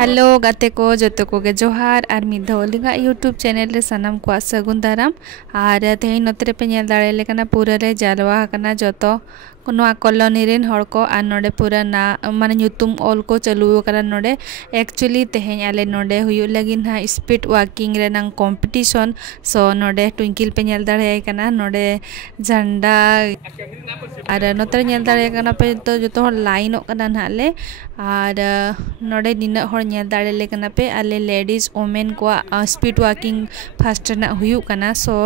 Hello गाते को जतो को गे जोहार और मिधा यूट्यूब चैनल रे सनाम को सगुन दाराम और तेहन नोते पे नेल दाड़े लेकना पूरा रे जालवा हकना जतो नोआ कॉलोनी रेन हड़ को आ नोडे पूरा ना माने ᱧᱩᱛᱩᱢ ऑल को चालू करा नोडे एक्चुअली तेहन आले नोडे हुयु लगिन हा स्पीड वॉकिंग रेनांग कंपटीशन सो नोडे ट्विंकल पे नेल दाड़े कना नोडे झंडा और नोते नेल दाड़े कना पे तो जतो हर लाइन कना नाले और नोडे निना हर नेल दाड़े ले कना पे आले लेडीज वोमेन को स्पीड वॉकिंग फास्ट ना हुयु कना सो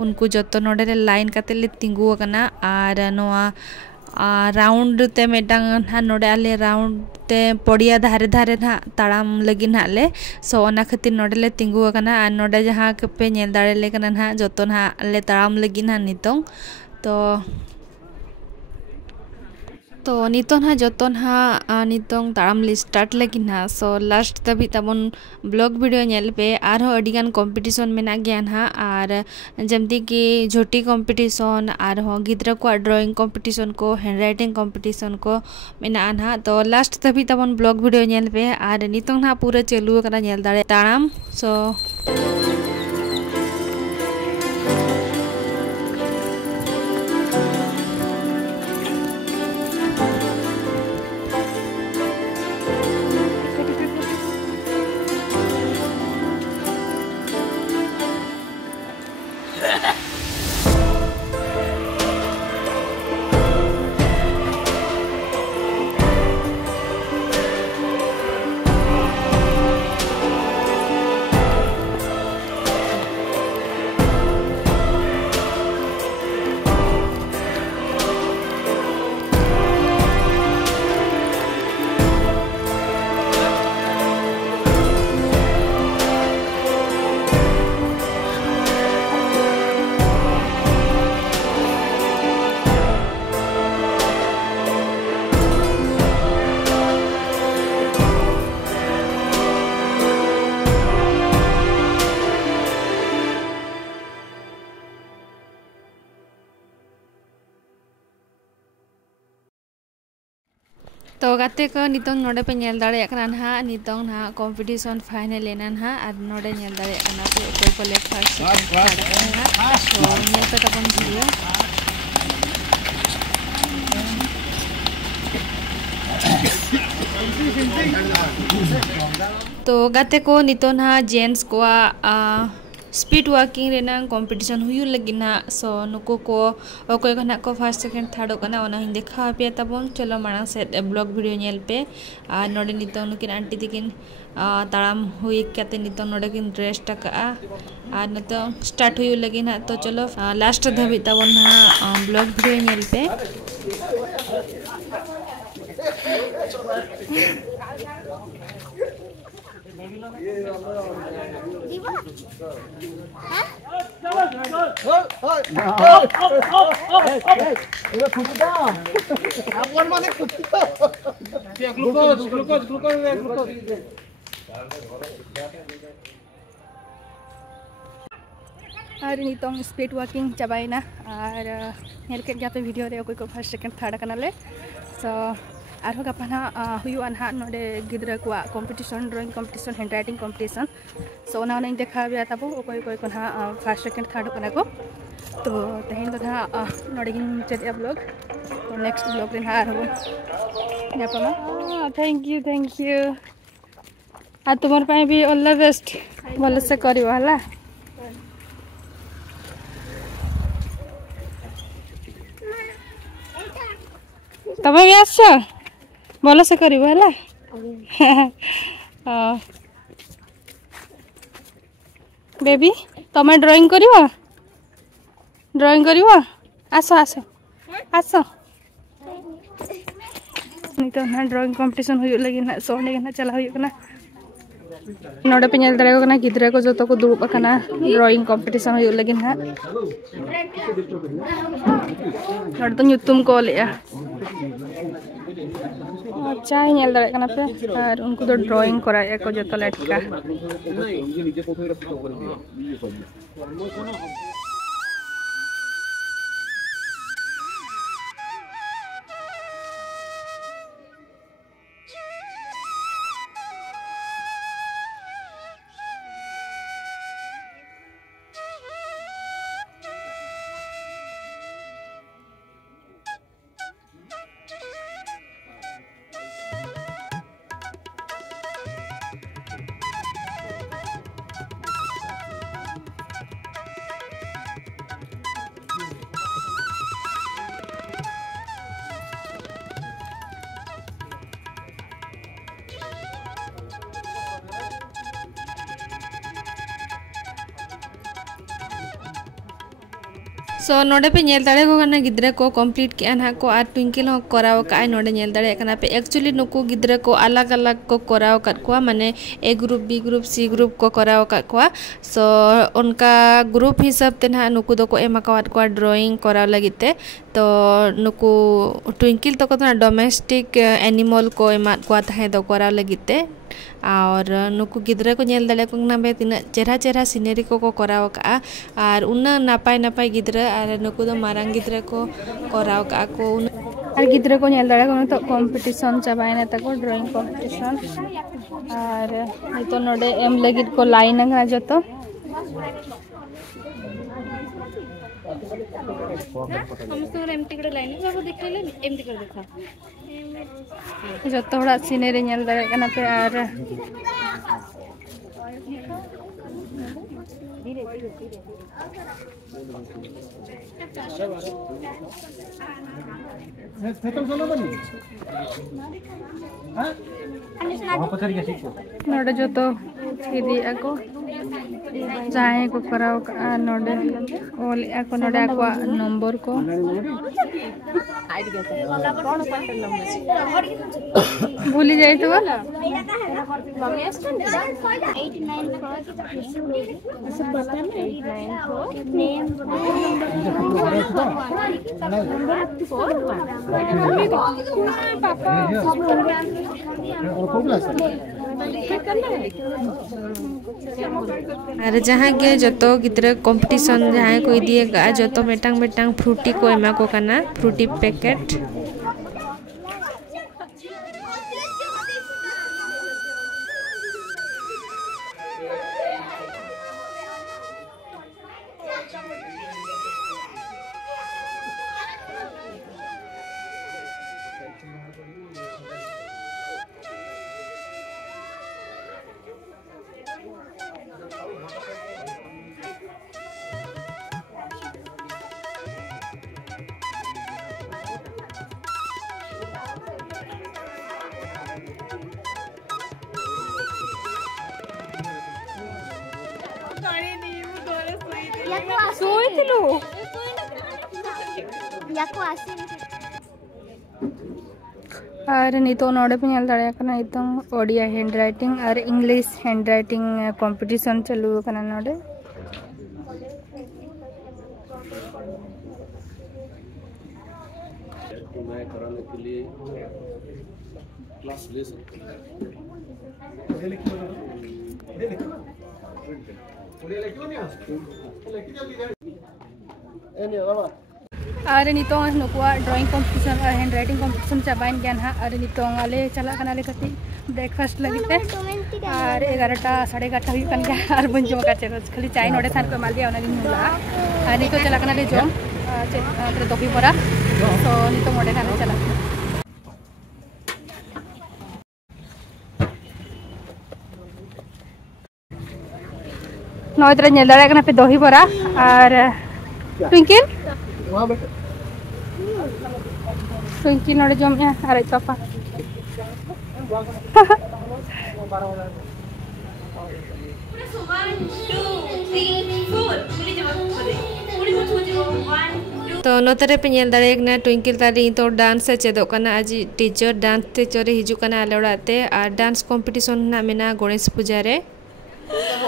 उनको जतो नोडे रे लाइन काते ले तिंगु कना और नोआ राउंड ते मेटांग ना नोडे आले राउंड ते पड़िया धारे धारे ना ताड़ाम लगी ना ले सो ओना खातिर नोडे ले तिंगु कना और नोडे जहाँ पे नेल दाड़े ले कना ना जतो ना ले ताड़ाम लगी ना नितों तो नितों ना जतो ना नितों ताड़ाम ले स्टार्ट लगी ना सो लास्ट तभी तबन ब्लॉग वीडियो नेल पे आर हो अडिगान कंपटीशन मेना गया ना और जमती कि झोटी कंपटीशन आर हो गिद्रा को ड्राइंग कंपटीशन को हैंड राइटिंग कंपटीशन को मेना ना तो लास्ट तभी तबन ब्लॉग वीडियो नेल पे और नितों ना पूरा चालू करा नेल दाड़े ताड़ाम सो तो गाते को नितों नोडे पे नेल दाड़े कना ना नितों ना कंपटीशन फाइनल लेना ना और नोडे नेल दाड़े कना पे कोई को ले फर्स्ट तो नेल पे तबन वीडियो तो गाते को नितों ना जेंट्स को स्पीड वॉकिंग रेना कंपटीशन हुयु लगी ना सो नुको को ओकोय खना को फर्स्ट सेकंड थर्ड कना ओना हिं देखा पे तबन चलो मांग से ब्लॉग वीडियो नेल पे आ नोडे नितो नुकिन आंटी दिकिन ताड़ाम हुई कते नितो नोडे किन ड्रेस टका आ नतो स्टार्ट हुयु लगी ना तो चलो लास्ट धबी तबन ना ब्लॉग वीडियो नेल पे और नितों स्पीड वॉकिंग चाबाइना और नेल के गया पे वीडियो रे कोई को फर्स्ट सेकंड थर्ड कना ले सो आरो गापा ना हुयुआ ना नोडे गिद्रा को competition drawing competition hand writing competition so ओना ओना देखा बिया ताबो कोई कोई को ना फर्स्ट सेकंड थर्ड कना को तो तेहन को ना नोडे गिन चेत ब्लॉग तो नेक्स्ट ब्लॉग रे ना आरो गापा ना थैंक यू आ तुमर पाए भी ऑल द बेस्ट भल से करियो हला तब भी आस भल से कर बेबी तुम ड्राइंग कर आस आस आस नहीं तो ना ड्राइंग कंपटीशन हुई लगी ना सोने ना चला हुई नोडे पे नेल दाड़े को गिद्रा को जो को दुड़ुब ड्राइंग कंपटीशन हुई लगी ना नोडे तो ᱧᱩᱛᱩᱢ को लेया अच्छा नेल दाड़े कना पे और उनको तो ड्राइंग कराया को जतो लटका सो नोडे पे नेल दाड़े को कना गिद्रे को कंप्लीट के ना को आर ट्विंकल हो कराव का नोडे नेल दाड़े कना पे एक्चुअली नुकु गिद्रे को अलग अलग को कराव का को माने A group B group C group को कराव का को सो उनका ग्रुप हिसाब ते ना नुकु दो को एमा को ड्राइंग कराव लगिते तो नुकु ट्विंकल तो को डोमेस्टिक एनिमल को एमा को ताहे दो कराव लगिते और नुकु गिद्रे को नेल दाड़े को ना बे तीना चेहरा चेहरा सीनरी को कराव का और उन्ना नापाय नापाय गिद्रे और नुकु दो मारांग गिद्रे को कराव का को और गिद्रे को नेल दाड़े को तो कंपटीशन चाबायना तको ड्राइंग कंपटीशन और नितो नोडे एम लगित को लाइन ना जतो हम तो एमटी करे लाइन को देखले एमटी कर देखा जो थोड़ा सीनरी नेल दाड़े कना पे और नोडे जो तो इदी आको जाए को कराओ का नोडे ओल आको नोडे आको नंबर को भूली जाई तो वाला अरे जहाँ के जो तो गिद्रे कंपटीशन जहाँ को दिएगा जो तो मेटांग मेटांग फ्रूटी को एमा को कना फ्रूटी पैकेट और नितो नोडे पे नेल दाड़े कना इतो ओडिया हैंड राइटिंग और इंग्लिश हैंड राइटिंग कंपटीशन चलू कना नोडे मैं कराने के लिए क्लास ले सकते हैं और नितो नुकुआ ड्राइंग कंपटीशन और हैंड राइटिंग कंपटीशन चाबाइन गया ना और नितो आले चला कना ले कति ब्रेकफास्ट लगते और 11टा 11:30 हुई कन गया और बन जमा का खाली चाय नोडे थान को माल दिया ओना दिन होला और नितो चला कना ले जम चे दही बरा तो नितो मोडे थाने चला नोइत्रे नेल दाड़े कना पे दही बरा और ट्विंकल ट्विंकल नोडे जम या अरे पापा तो नोतरे पे नेल दाड़े ना ट्विंकल तारी तो डांस चेदो कना आज टीचर डांस टीचर हिजू कना आले ओड़ाते और डांस कंपटीशन ना मेना गणेश पूजा रे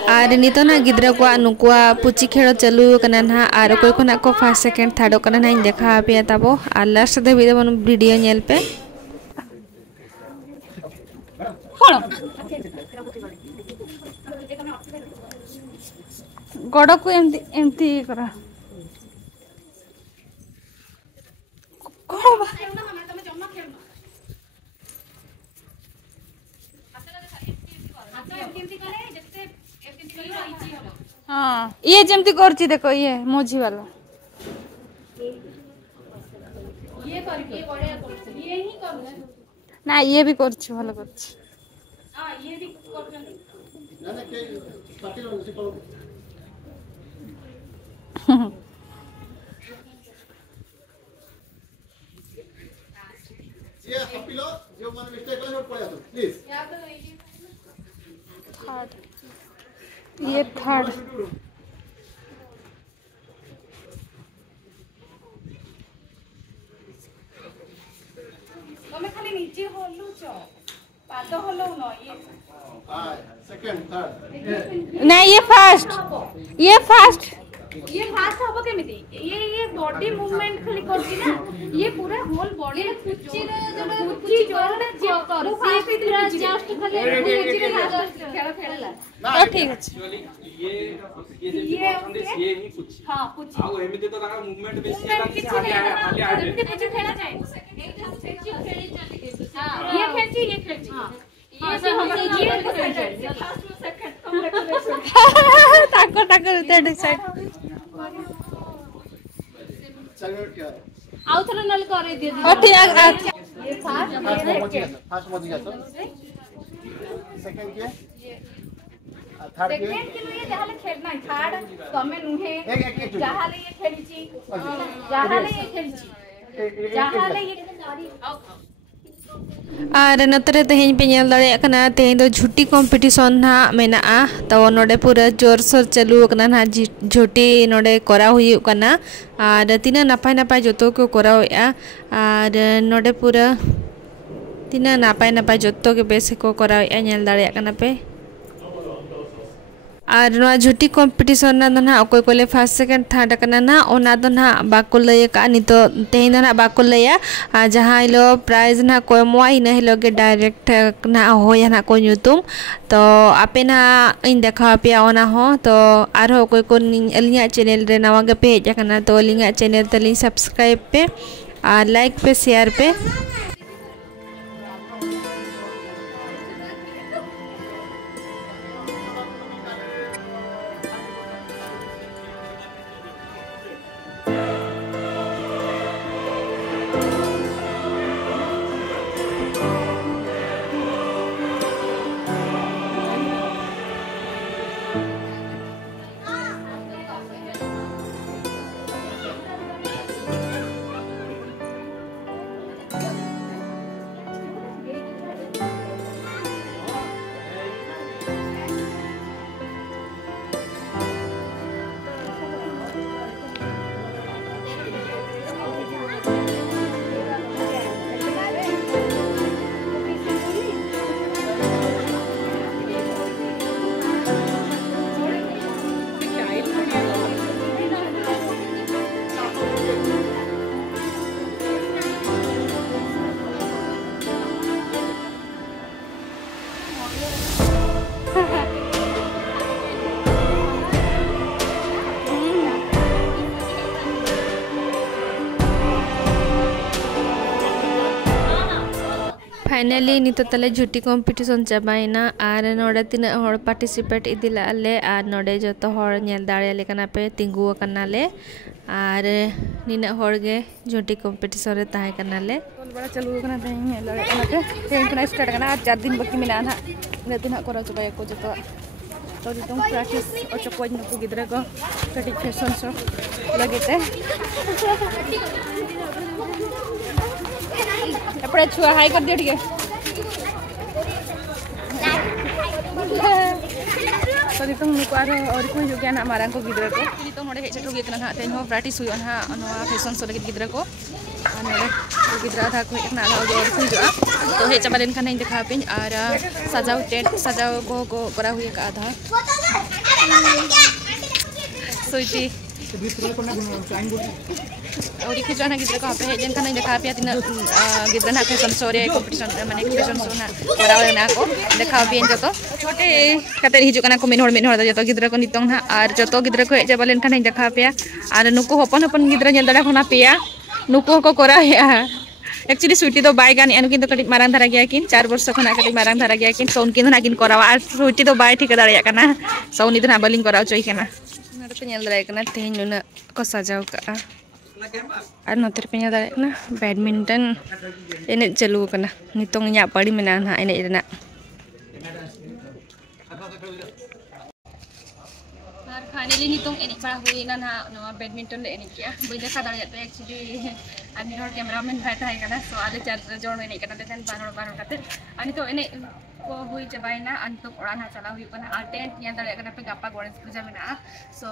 और नितो ना गिद्रा को नुकुआ पुची खेल चालू कना ना और कोई को ना को फर्स्ट सेकंड थर्ड कना ना देखा पे ताबो और लास्ट दे वीडियो नेल पे गड़ को एमती करा हाँ ये जमती करची देखो ये मोजी वाला ना ये भी करची भलो करची ये थर्ड निजे होलु च पाद होलो न ये सेकंड थर्ड नहीं ये फास्ट हबो केमिति ये बॉडी मूवमेंट खाली करछि ना ये पूरा होल बॉडी कुची जोरडा जे कर से पूरा जस्ट खाली कुची रे खेल खेलला तो ठीक है ये ही कुछ हां कुछ आउ एमिते तो ताका मूवमेंट बेसी आगे कुछ खेला जाए खेली चली हां ये खेलची ये टाको डिसाइड चलो क्या आउ थला नल करे दिए ठीक ये फास्ट मत गया तो सेकंड के थर्ड के सेकंड के लिए जहाले खेलना थर्ड तमे नुहे जहाले ये खेलीची जहाले ये खेलीची जहाले ये और नतरे तेहें पे नेल दाड़े कना तेहें दो झूठी कंपटीशन ना मेना तो नोडे पूरा जोर सोर चालू कना ना झूठी नोडे करा हुई कना और तीना नापाय नापाय जोतो को कराव या और नोडे पूरा तीना नापाय जोतो के बेस को कराव या नेल दाड़े कना पे और नोआ झूठी कंपटीशन ना ना अकोय कोले फर्स्ट सेकंड थर्ड कना ना ओना दो ना बाको लय का नितो तेहें ना बाको लया जहां हिलो प्राइज ना को मोआ इन हिलो के डायरेक्ट ना होया ना को ᱧᱩᱛᱩᱢ तो आपे ना इन देखा पे ओना हो तो आरो कोई को अलिया चैनल रे नवा गे पे हेज कना तो अलिया चैनल तली सब्सक्राइब पे और लाइक पे शेयर पे फाइनली नित तले झूठी कंपटीशन चाबाइना और नोडे तीना हर पार्टिसिपेट इदिला ले और नोडे जतो हर नेल दाड़े लेकना पे तिंगु कना ले और निना हर गे झूठी कंपटीशन रे ताहे कना ले बड़ा चलू कना ताहे नेल दाड़े कना पे तेन कना स्टार्ट कना 4 दिन बाकी मेना ना ने दिन करा चबाय को जतो तो दितों प्रैक्टिस ओचको नुकु गिदरे को कटी फैशन शो लगेते अपने छुआ हाई कर दियो ठीक है तो दितों नुकार और कोई जो ज्ञान हमारा को गिदरे को दितों नोडे हे चटो गितना हा तेन हो प्रैक्टिस हुई ना नोआ फैशन शो लगे गिदरे को नोडे गिदरा था को ना जो और कोई जो तो हे चबालेन खाना इन देखा पिन और सजाव टेंट सजाव को करा हुई का आधा सोईती और एक जना गिदरा को पे हेजन खाना देखा पे तीन गिदरा ना फैशन शो रे कंपटीशन माने फैशन शो ना करावे ना को देखा पे जतो छोटे कते हिजु कना को मेन हड़ जतो गिदरा को नितों ना और जतो गिदरा को हेज बालेन खाना देखा पे और नुको हपन गिदरा नेल दाड़ा खना पे नुको को कराया एक्चुअली स्वीटी तो बाय गान एनु किन तो कटी मारांग धारा गया किन 4 वर्ष खना कटी मारांग धारा गया किन सो उनकिन ना किन करावा और स्वीटी तो बाय ठीक दाड़ा कना सो उनी तो ना बालिंग कराव चोय कना नरे पे नेल दाड़ा कना तेन नुना को सजाव का और नोतर पे दाड़े ना बैडमिंटन एने चालू कना नितों nya पड़ी मेना ना एने रेना और फाइनली नितों एने पड़ा हुई ना ना नवा बैडमिंटन ले एने किया बई देखा दाड़े तो एक्चुअली आदमी हर कैमरामैन भाई थाय कना सो आले 4 जण एने कना देन बार कते अनि तो एने को हुई चबाइना अनि तो ओड़ा ना चला हुई कना और टेंट nya दाड़े कना पे गापा गणेश पूजा मेना सो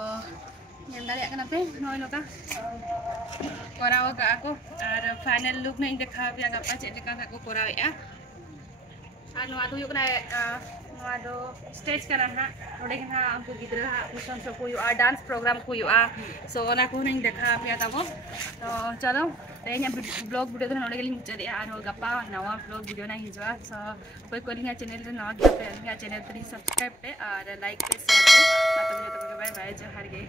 नेल दाड़े कना पे नय नोका कराव का को और फाइनल लुक नहीं देखा पे गपा चेक लेका को करावेआ और नवा दो युकना नवा दो स्टेज कना हा ओडे कना हमको गिद्रा फंक्शन शो को हुआ डांस प्रोग्राम को हुआ सो ओना को नहीं देखा पे तबो तो चलो तेना ब्लॉग वीडियो तो नोडे गेलिंग चले और गपा नवा ब्लॉग वीडियो ना हिजवा सो कोई कोलिंगा चैनल रे नवा गपे चैनल पे सब्सक्राइब पे और लाइक पे शेयर पे मतलब बाय बाय जोहार गे।